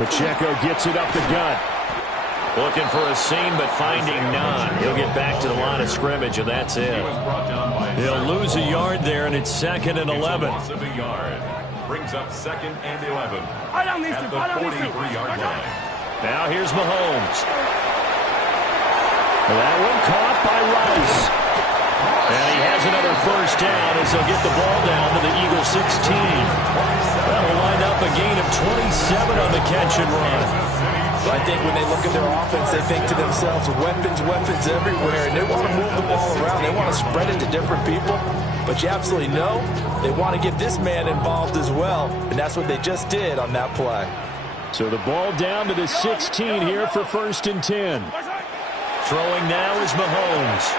Pacheco gets it up the gut. Looking for a seam, but finding none. He'll get back to the line of scrimmage, and that's it. He'll lose a yard there, and it's 2nd and 11. Loss of a yard. Brings up 2nd and 11 at the 43-yard line. Now here's Mahomes. That one caught by Rice. And he has another first down as they'll get the ball down to the Eagles 16. That'll wind up a gain of 27 on the catch and run. I think when they look at their offense, they think to themselves, weapons everywhere, and they want to move the ball around. They want to spread it to different people, but you absolutely know they want to get this man involved as well, and that's what they just did on that play. So the ball down to the 16 here for 1st and 10. Throwing now is Mahomes.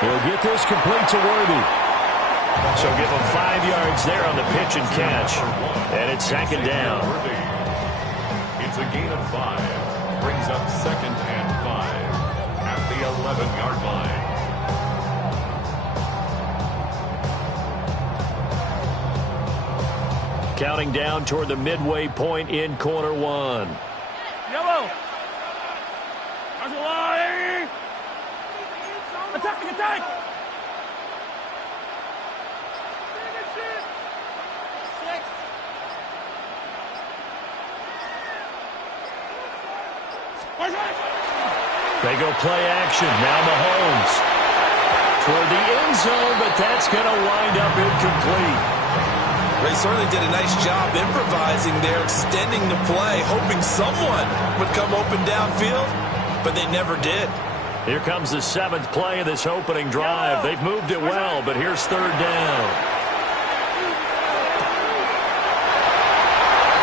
He'll get this complete to Worthy. So give him 5 yards there on the pitch and catch, and it's 2nd down. It's a gain of 5. Brings up 2nd and 5 at the 11-yard line. Counting down toward the midway point in quarter 1. Yellow. Attack. They go play action. Now Mahomes. Toward the end zone, but that's going to wind up incomplete. They certainly did a nice job improvising there, extending the play, hoping someone would come open downfield, but they never did. Here comes the 7th play of this opening drive. They've moved it well, but here's 3rd down.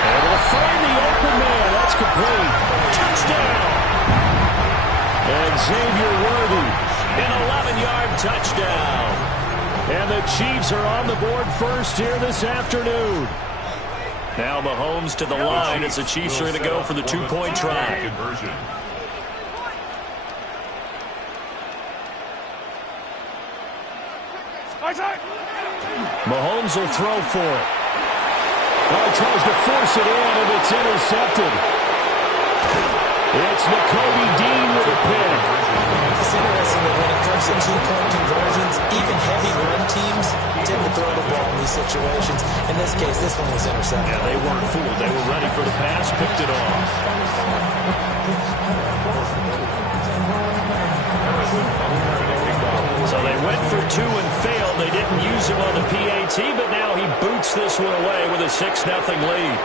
And they'll find the open man. That's complete. Touchdown! And Xavier Worthy. An 11-yard touchdown. And the Chiefs are on the board first here this afternoon. Now Mahomes to the line as the Chiefs are going to go for the 2-point try. Mahomes will throw for it. Well, he tries to force it in, and it's intercepted. It's Nakobe Dean with a pick. It's interesting that when it comes to 2-point conversions, even heavy run teams tend to throw the ball in these situations. In this case, this one was intercepted. Yeah, they weren't fooled. They were ready for the pass, picked it off. So they went for 2 and failed. They didn't use him on the PAT, but now he boots this one away with a 6-0 lead.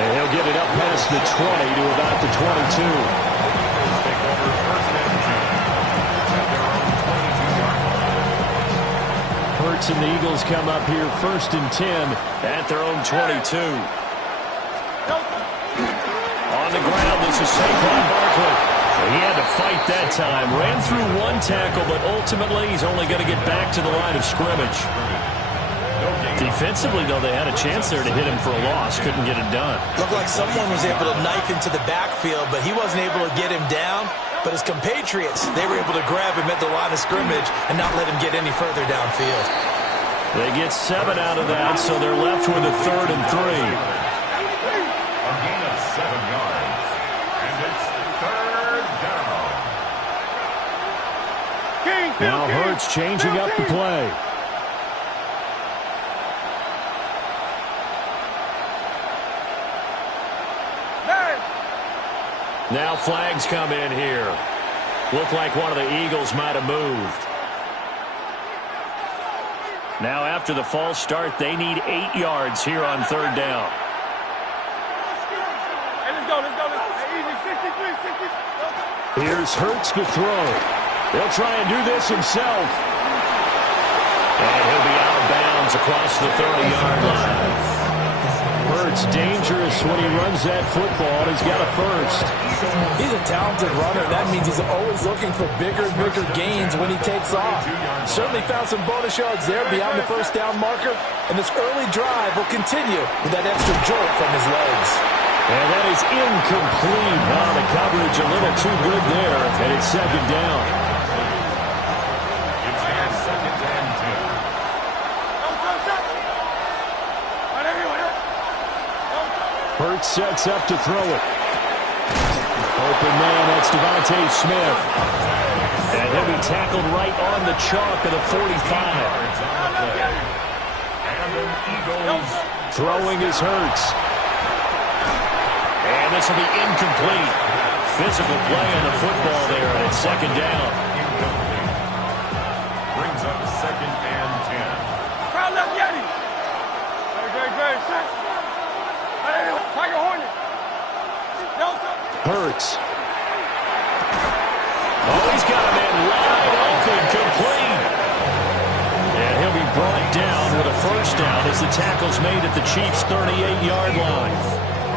And he'll get it up past the 20 to about the 22. Hurts and the Eagles come up here 1st and 10 at their own 22. On the ground, this is Saquon Barkley. He had to fight that time. Ran through 1 tackle, but ultimately he's only going to get back to the line of scrimmage. Defensively, though, they had a chance there to hit him for a loss. Couldn't get it done. Looked like someone was able to knife into the backfield, but he wasn't able to get him down. But his compatriots, they were able to grab him at the line of scrimmage and not let him get any further downfield. They get 7 out of that, so they're left with a 3rd and 3. A gain of 7 yards. And it's 3rd down. Now Hurts changing up the play. Now flags come in here. Looked like one of the Eagles might have moved. Now after the false start, they need 8 yards here on 3rd down. Here's Hurts to throw. He'll try and do this himself. And he'll be out of bounds across the 30-yard line. Hurts dangerous when he runs that football. He's got a first. He's a talented runner. That means he's always looking for bigger and bigger gains when he takes off. Certainly found some bonus yards there beyond the 1st down marker. And this early drive will continue with that extra jolt from his legs. And that is incomplete. Oh, the coverage a little too good there. And it's 2nd down. It's 2nd and 10. Hurts sets up to throw it. Open man, that's Devontae Smith. And he'll be tackled right on the chalk of the 45. Throwing is Hurts. And this will be incomplete. Physical play on the football there, and it's second down. Brings up second and 10. Crowd left Yeti. Very, set. Tiger Hornet. Delta. Hurts. Oh, he's got a man wide open, complete. And he'll be brought down with a first down as the tackle's made at the Chiefs' 38-yard line.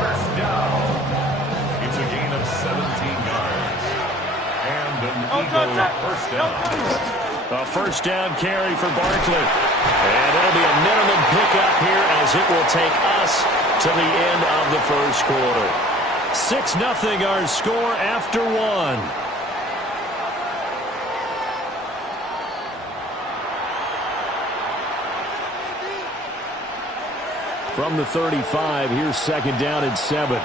First down. It's a gain of 17 yards. And an Eagle first down. A first down carry for Barkley. And it'll be a minimum pickup here as it will take us to the end of the first quarter. 6-0 our score after one. From the 35, here's second down and 7.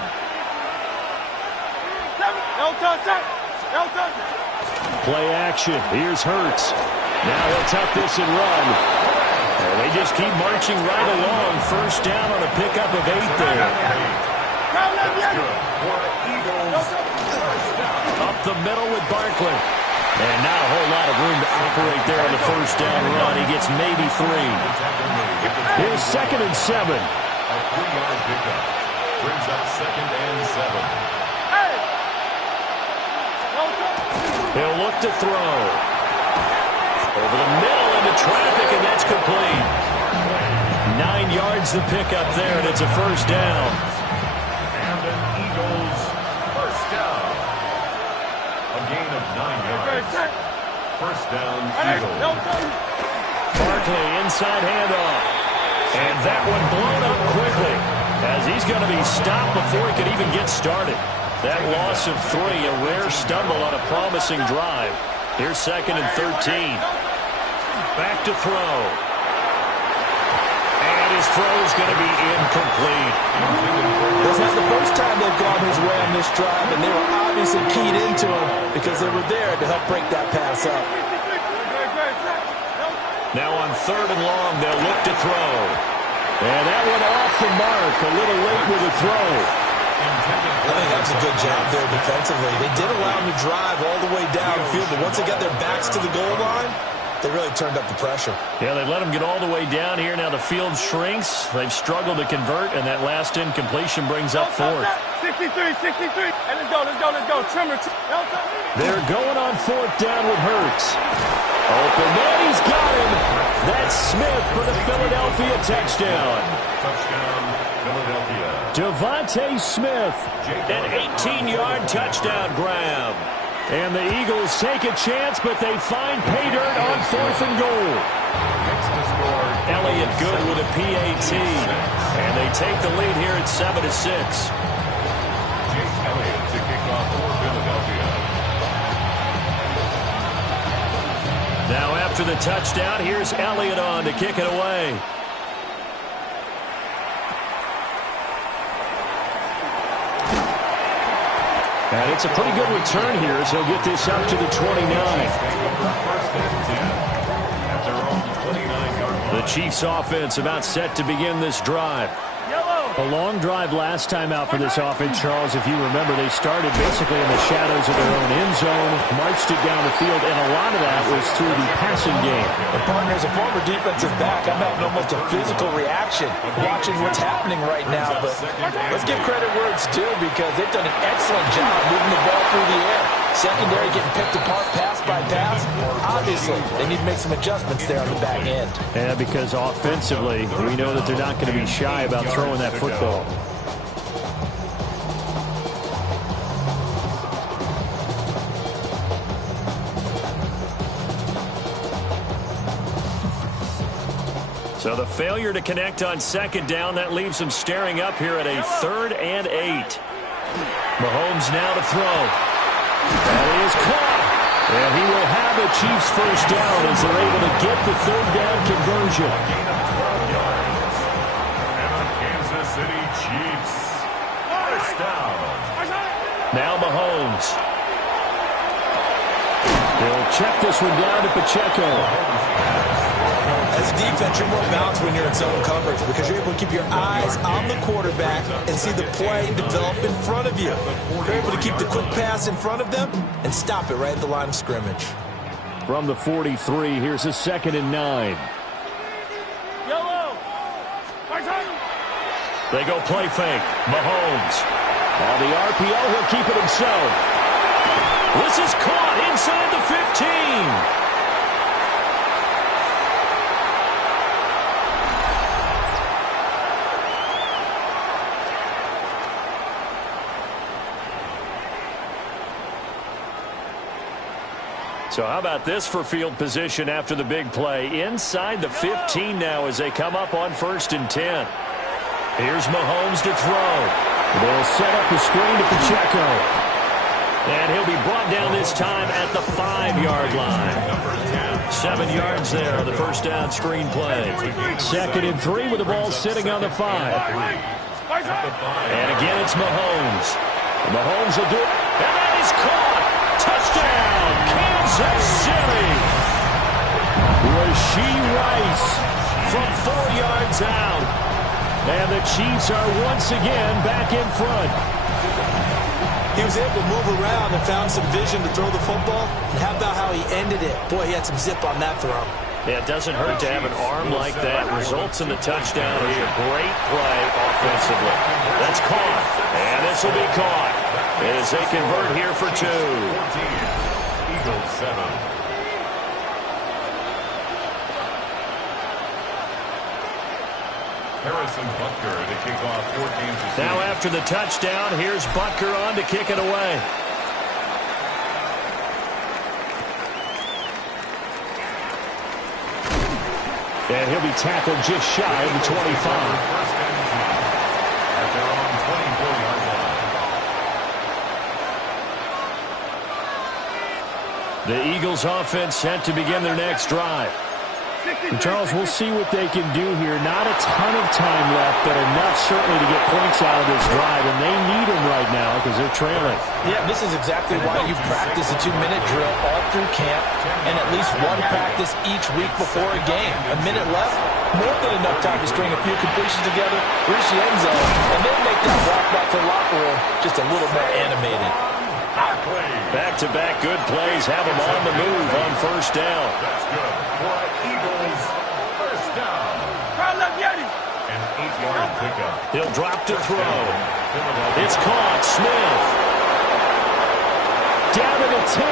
Play action. Here's Hurts. Now he'll tuck this and run. And they just keep marching right along. First down on a pickup of 8 there. Up the middle with Barkley. And not a whole lot of room to operate there on the first down run. He gets maybe 3. Here's second and 7. A 3-yard pickup. Brings up second and 7. He'll look to throw. Over the middle into traffic, and that's complete. 9 yards the pickup there, and it's a first down. And an Eagles first down. A gain of 9 yards. First down, Eagles. Barkley, inside handoff. And that one blown up quickly as he's going to be stopped before he could even get started. That loss of 3, a rare stumble on a promising drive. Here's second and 13. Back to throw. And his throw is going to be incomplete. It's not the first time they've gone his way on this drive, and they were obviously keyed into him because they were there to help break that pass up. Now on third and long, they'll look to throw. And that one off the mark, a little late with the throw. I think that's a good job there defensively. They did allow him to drive all the way downfield, but once they got their backs to the goal line, they really turned up the pressure. Yeah, they let him get all the way down here. Now the field shrinks. They've struggled to convert, and that last incompletion brings up fourth. 63. Hey, let's go. Trimmer. They're going on fourth down with Hurts. Open man, he's got him. That's Smith for the Philadelphia touchdown. Touchdown, Philadelphia. Devontae Smith, an 18-yard touchdown grab. And the Eagles take a chance, but they find pay dirt on fourth and goal. Next to score, Elliott good with a PAT. And they take the lead here at 7-6. Jake Elliott to kick off for Philadelphia. Now after the touchdown, here's Elliott on to kick it away. And it's a pretty good return here as he'll get this up to the 29. First and 10 at their own 29-yard line. The Chiefs offense about set to begin this drive. A long drive last time out for this offense, Charles. If you remember, they started basically in the shadows of their own end zone, marched it down the field, and a lot of that was through the passing game. And partner, as a former defensive back, I'm having almost a physical reaction watching what's happening right now. But let's give credit where it's due because they've done an excellent job moving the ball through the air. Secondary getting picked apart pass by pass. Obviously, they need to make some adjustments there on the back end. Yeah, because offensively, we know that they're not going to be shy about throwing that football. So the failure to connect on second down, that leaves them staring up here at a 3rd and 8. Mahomes now to throw. That is caught. And he will have the Chiefs first down as they're able to get the 3rd down conversion. And the Kansas City Chiefs First down. Now Mahomes. He'll check this one down to Pacheco. As a defense, you're more balanced when you're in zone coverage because you're able to keep your eyes on the quarterback and see the play develop in front of you. You're able to keep the quick pass in front of them and stop it right at the line of scrimmage. From the 43, here's a 2nd and 9. Yellow. They go play fake. Mahomes. On the RPO, he'll keep it himself. This is caught inside the 15. So how about this for field position after the big play? Inside the 15 now as they come up on 1st and 10. Here's Mahomes to throw. They'll set up the screen to Pacheco. And he'll be brought down this time at the 5-yard line. 7 yards there on the first down screen play. 2nd and 3 with the ball sitting on the 5. And again it's Mahomes. Mahomes will do it. And that is caught. Touchdown, Kansas City. Rashee Rice from 4 yards out. And the Chiefs are once again back in front. He was able to move around and found some vision to throw the football. And how about how he ended it? Boy, he had some zip on that throw. Yeah, it doesn't hurt to have an arm like that. Results in the touchdown. It was a great play offensively. That's caught. And this will be caught as they convert here for 2. 14. Eagles 7. Harrison Butker to kick off 14-7. Now after the touchdown, here's Butker on to kick it away. And he'll be tackled just shy of the 25. First and 10 at their own 24-yard line. The Eagles offense set to begin their next drive. And Charles, we'll see what they can do here. Not a ton of time left, but enough certainly to get points out of this drive, and they need them right now because they're trailing. Yeah, this is exactly why you practice a 2-minute drill all through camp and at least one practice each week before a game. A minute left, more than enough time to string a few completions together, reach the end zone, and then make that walk back to the locker room just a little more animated. Back-to-back good plays have them on the move on first down. That's good for Eagles first down. An 8-yard pickup. He'll drop to throw. It's caught. Smith. Down to the 10.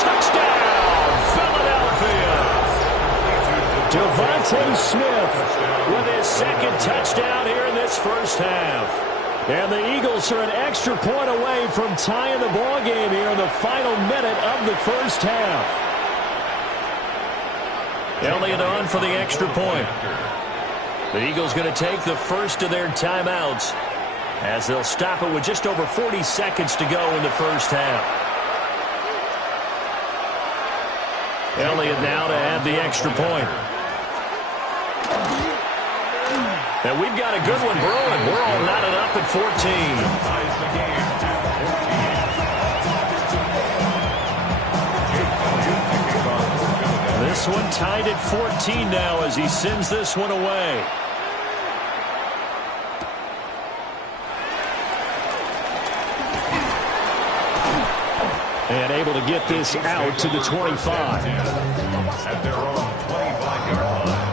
Touchdown, Philadelphia. Devontae Smith with his 2nd touchdown here in this first half. And the Eagles are an extra point away from tying the ball game here in the final minute of the first half. Elliott on for the extra point. The Eagles going to take the first of their timeouts as they'll stop it with just over 40 seconds to go in the first half. Elliott now to add the extra point. And we've got a good one brewing. We're all knotted up at 14. Ties the game at 14. This one tied at 14 now as he sends this one away. And able to get this out to the 25. At their own 25-yard line.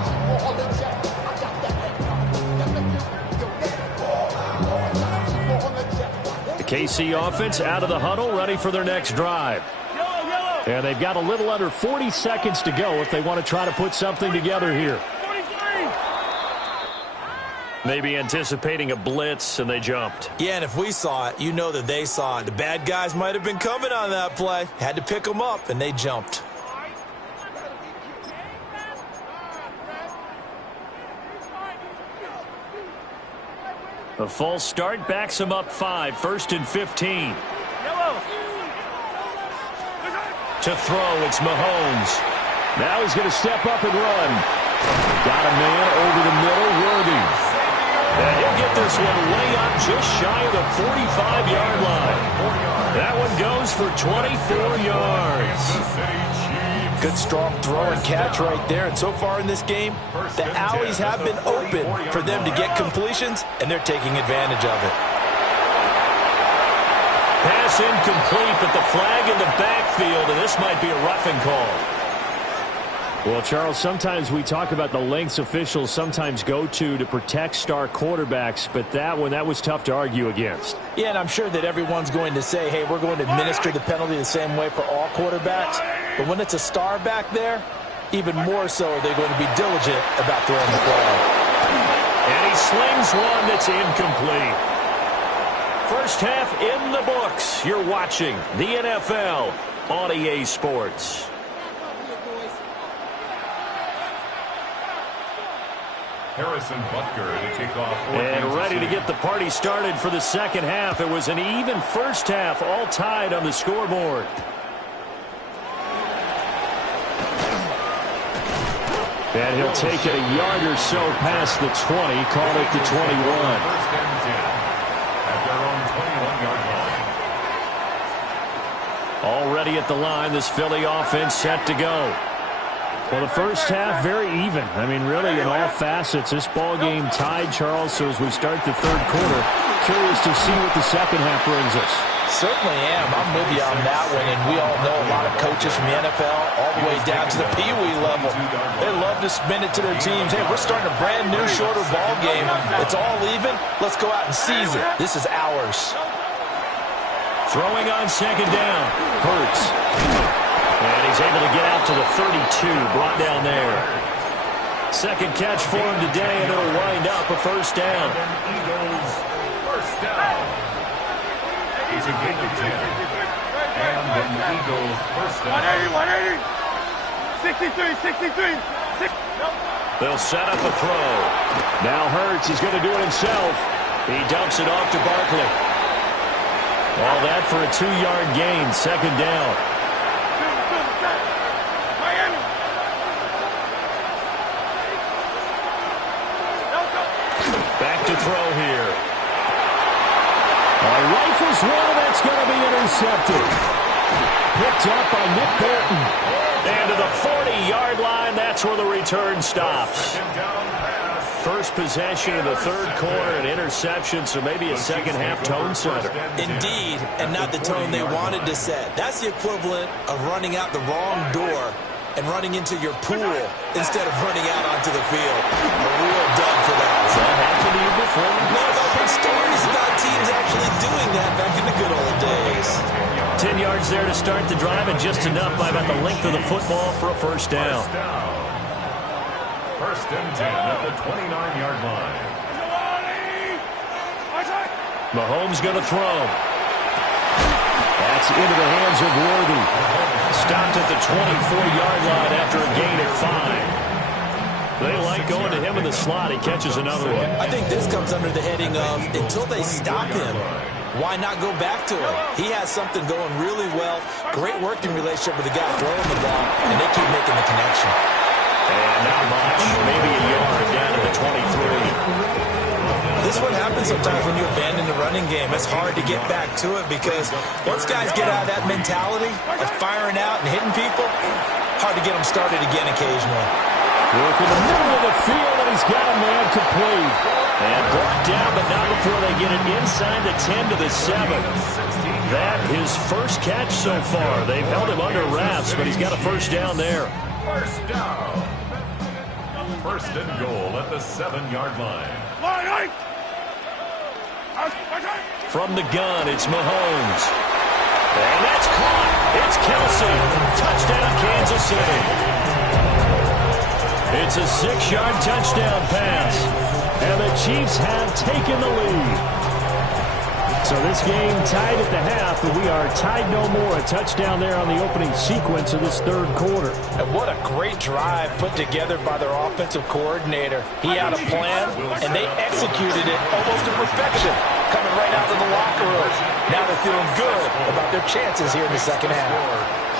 The KC offense out of the huddle, ready for their next drive. And they've got a little under 40 seconds to go if they want to try to put something together here. Maybe anticipating a blitz, and they jumped. Yeah, and if we saw it, you know that they saw it. The bad guys might have been coming on that play. Had to pick them up, and they jumped. A false start backs them up 5, 1st and 15. To throw, it's Mahomes. Now he's going to step up and run. Got a man over the middle, Worthy. And he'll get this one way up just shy of the 45-yard line. That one goes for 24 yards. Good strong throw and catch right there. And so far in this game, the alleys have been open for them to get completions, and they're taking advantage of it. Pass incomplete, but the flag in the backfield, and this might be a roughing call. Well, Charles, sometimes we talk about the lengths officials sometimes go to protect star quarterbacks, but that was tough to argue against. Yeah, and I'm sure that everyone's going to say, hey, we're going to administer the penalty the same way for all quarterbacks. But when it's a star back there, even more so they're going to be diligent about throwing the flag. And he slings one that's incomplete. First half in the books. You're watching the NFL on EA Sports. Harrison Butker to kick off. And ready to get the party started for the second half. It was an even first half, all tied on the scoreboard. And he'll take it a yard or so past the 20, call it the 21. First and 10 at their own 21-yard line. Already at the line, this Philly offense set to go. Well, the first half, very even. I mean, really, in all facets, this ball game tied, Charles. So as we start the third quarter, curious to see what the second half brings us. Certainly am. I'm with you on that one. And we all know a lot of coaches from the NFL all the way down to the Pee Wee level. They love to spin it to their teams. Hey, we're starting a brand new, shorter ball game. It's all even. Let's go out and seize it. This is ours. Throwing on second down. Hurts. And he's able to get out to the 32, brought down there. Second catch for him today, and it'll wind up a first down. Eagles first down. It's a gain of 10. And an Eagle first down. 180, 63. They'll set up a throw. Now Hurts is going to do it himself. He dumps it off to Barkley. All that for a 2-yard gain, second down. Back to throw here. Rifles one, that's going to be intercepted. Picked up by Nick Bolton. And to the 40-yard line, that's where the return stops. First possession of the third quarter, an interception, so maybe a second-half tone setter. Indeed, and not the tone they wanted to set. That's the equivalent of running out the wrong door and running into your pool instead of running out onto the field. A real dud for that. Has that happened to you before? No, I've heard stories about teams actually doing that back in the good old days. 10 yards there to start the drive, and just enough by about the length of the football for a first down. First and 10 at the 29-yard line. Mahomes going to throw. That's into the hands of Worthy. Stopped at the 24-yard line after a gain of 5. They like going to him in the slot. He catches another one. I think this comes under the heading of until they stop him, why not go back to him? He has something going really well. Great working relationship with the guy throwing the ball, and they keep making the connection. And not much. Maybe a yard down to the 23. This is what happens sometimes when you abandon the running game. It's hard to get back to it because once guys get out of that mentality of firing out and hitting people, hard to get them started again occasionally. Work in the middle of the field, and he's got a man complete. And brought down, but not before they get it inside the 10 to the 7. That his first catch so far. They've held him under wraps, but he's got a first down there. First down. First and goal at the 7-yard line. From the gun, it's Mahomes. And that's caught. It's Kelsey. Touchdown, Kansas City. It's a 6-yard touchdown pass. And the Chiefs have taken the lead. So this game tied at the half, but we are tied no more. A touchdown there on the opening sequence of this third quarter. And what a great drive put together by their offensive coordinator. He had a plan, and they executed it almost to perfection, coming right out of the locker room. Now they're feeling good about their chances here in the second half.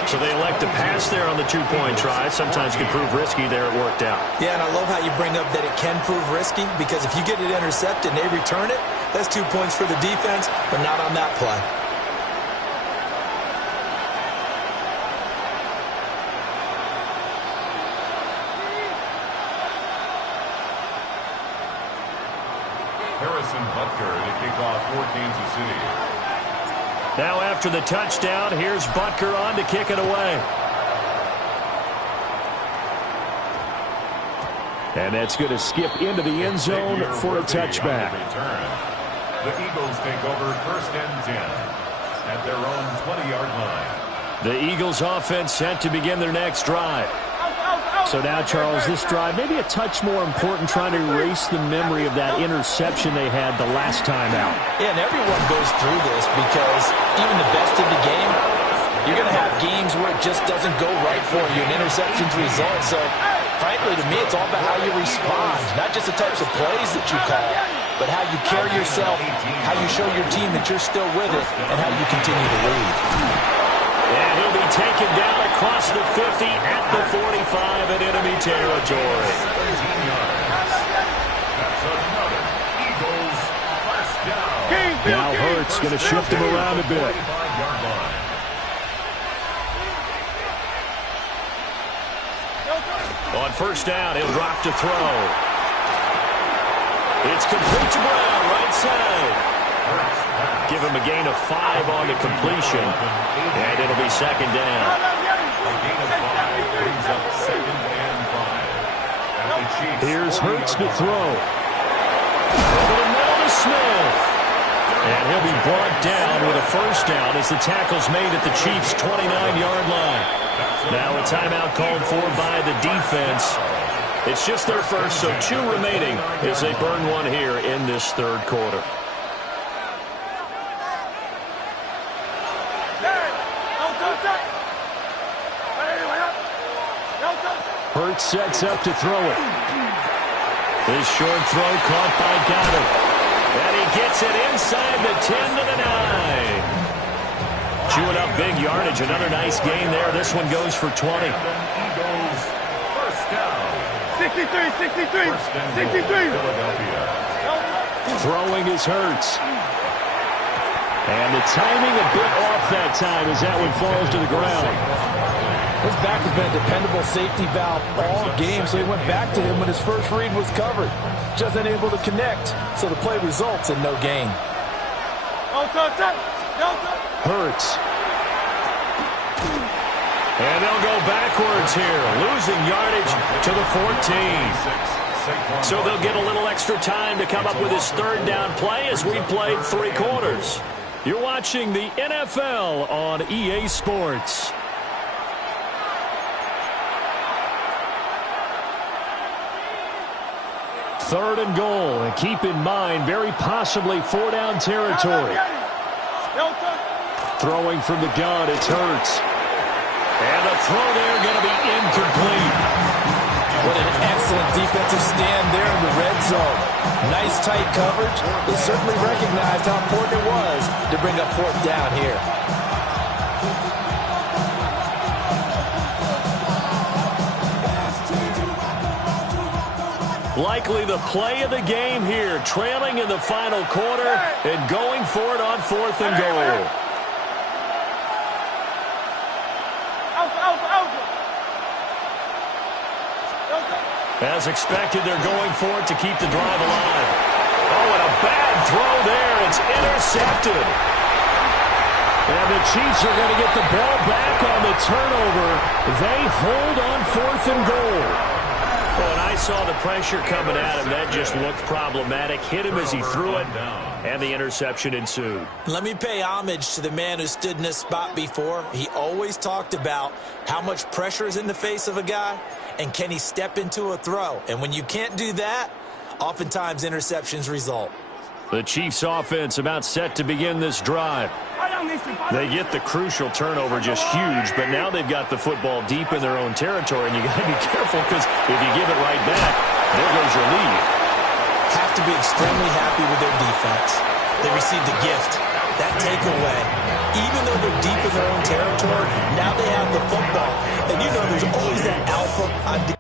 So they elect to pass there on the two-point try. Sometimes can prove risky. There it worked out. Yeah, and I love how you bring up that it can prove risky, because if you get it intercepted and they return it, that's 2 points for the defense, but not on that play. Harrison Butker to kick off for Kansas City. Now after the touchdown, here's Butker on to kick it away. And that's going to skip into the end zone for a touchback. The Eagles take over 1st and 10 at their own 20-yard line. The Eagles offense set to begin their next drive. So now, Charles, this drive maybe a touch more important, trying to erase the memory of that interception they had the last time out. Yeah, and everyone goes through this, because even the best in the game, you're going to have games where it just doesn't go right for you, and interceptions result. So, frankly, to me, it's all about how you respond, not just the types of plays that you call, but how you carry yourself, how you show your team that you're still with it, and how you continue to lead. And he'll be taken down across the 50 at the 45 in enemy territory. That's another Eagles first down. Now Hurts going to shift him around a bit. 45-yard line. On first down, he'll drop to throw. It's complete to Brown, right side. Give him a gain of 5 on the completion, and it'll be second down. A gain of 5 brings up 2nd and 5. And the Chiefs Here's Hurts to throw. Over the middle to Smith. And he'll be brought down with a first down as the tackle's made at the Chiefs' 29-yard line. Now a timeout called for by the defense. It's just their first, so 2 remaining as they burn one here in this third quarter. Hurts sets up to throw it. This short throw caught by Goddard. And he gets it inside the 10 to the 9. Chewing up big yardage. Another nice gain there. This one goes for 20. Eagles first down. 63. First and goal, Philadelphia. Throwing is Hurts. And the timing a bit off that time as that one falls to the ground. His back has been a dependable safety valve all game, so he went back to him when his first read was covered. Just unable to connect, so the play results in no gain. Hurts. And they'll go backwards here, losing yardage to the 14. So they'll get a little extra time to come up with his third down play as we've played 3 quarters. You're watching the NFL on EA Sports. Third and goal, and keep in mind, very possibly 4-down territory. Throwing from the gun, it's Hurts. And the throw there going to be incomplete. What an excellent defensive stand there in the red zone. Nice tight coverage. They certainly recognized how important it was to bring up 4th down here. Likely the play of the game here, trailing in the final quarter and going for it on 4th and goal. As expected, they're going for it to keep the drive alive. Oh, and a bad throw there. It's intercepted. And the Chiefs are going to get the ball back on the turnover. They hold on 4th and goal. Well, and I saw the pressure coming at him. That just looked problematic. Hit him as he threw it, and the interception ensued. Let me pay homage to the man who stood in this spot before. He always talked about how much pressure is in the face of a guy, and can he step into a throw. And when you can't do that, oftentimes interceptions result. The Chiefs offense about set to begin this drive. They get the crucial turnover, just huge, but now they've got the football deep in their own territory, and you got to be careful because if you give it right back, there goes your lead. Have to be extremely happy with their defense. defense. They received a gift. That takeaway, even though they're deep in their own territory, now they have the football. And you know there's always that alpha on